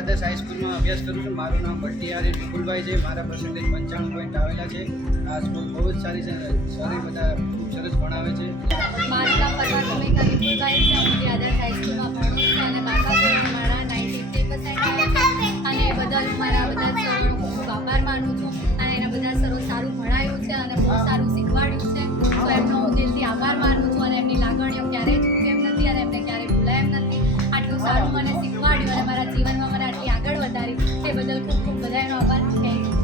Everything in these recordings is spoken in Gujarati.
આદર્શ હાઈસ્કૂલમાં અભ્યાસ કરું છું. મારું નામ ભટ્ટિયારી વિપુલભાઈ છે. મારા પર્સન્ટેજ 95 પોઈન્ટ આવેલા છે. આ સ્કૂલ બહુ જ સારી છે. સરે બધા ખૂબ સરસ ભણાવે છે. મારું નામ પરમાર ભૂમિકા વિપુલભાઈ છે. હું આદર્શ હાઈસ્કૂલમાં ભણું છું અને બારમા ધોરણમાં મારા 93% આવ્યા છે અને એ બદલ મારા બધા સરોનો ખૂબ ખૂબ આભાર માનું છું. અને એના બધા સરો સારું ભણાયું છે અને બહુ સારું શીખવાડ્યું છે. તો એમનો હું દિલથી આભાર માનું છું અને એમની લાગણીઓ ક્યારેય ચૂકે એમ નથી અને એમને ક્યારેય ભૂલાય એમ નથી. આટલું સારું મને શીખવાડ્યું અને મારા જીવનમાં મને આટલી આગળ વધારી એ બદલ ખૂબ ખૂબ બધાનો આભાર. Thank you.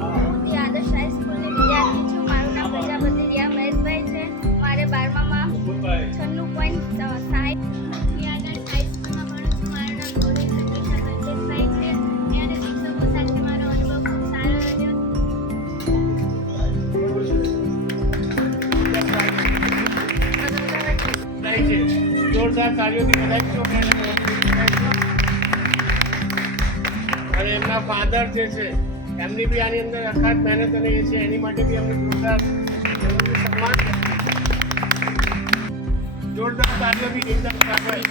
હું આદર્શ હાઈસ્કૂલની વિદ્યાર્થી છું. મારું નામ પ્રજાપતિ રિયા મહેશભાઈ છે. મારે 12મામાં 96.60. હું આદર્શ હાઈસ્કૂલમાં ભણું છું. મારું નામ ગોવિંદ સતીશા મહેશભાઈ છે. મેં અને શિક્ષકો સાથે મારો અનુભવ ખૂબ સારો રહ્યો. જોરદાર તાળીઓથી વધાવીશું અને એમના ફાધર જે છે એમની બી આની અંદર અખાત મહેનત અને એ છે એની માટે બી અમને જોરદાર સન્માન જોરદાર તાળીઓથી એકદમ સ્વાગત.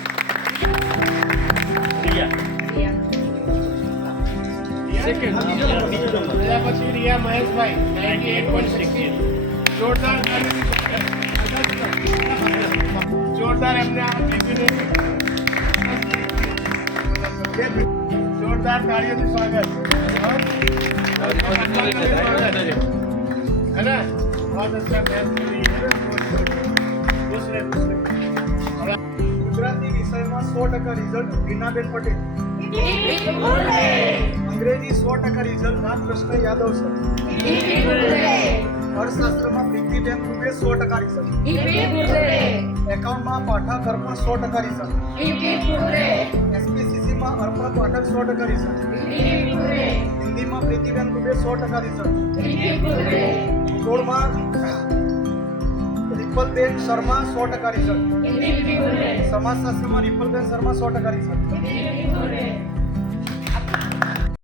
પછી રિયા મહેશભાઈ 98.6 જોરદાર જોરદાર એમને આ જોરદાર તાળીઓથી સ્વાગત. है ना? बहुत अच्छा ગુજરાતી વિષયમાં 100% રિઝલ્ટ રીનાબેન પટેલ. અંગ્રેજી 100% result Ramakrishna Yadav sir. અર્થશાસ્ત્રમાં Pritiben Dubey 100% result. એકાઉન્ટમાં પાઠક અર્પણ 100% રિઝલ્ટ. એસપીસીસીમાં અર્પણ પાઠક 100% રિઝલ્ટ. હિન્દીમાં પ્રીતિબેન દુબે 100% રિઝલ્ટ. સોળમાં રિપલબેન શર્મા 100% રિઝલ્ટ. સમાજશાસ્ત્રમાં રિપલબેન શર્મા 100% રિઝલ્ટ.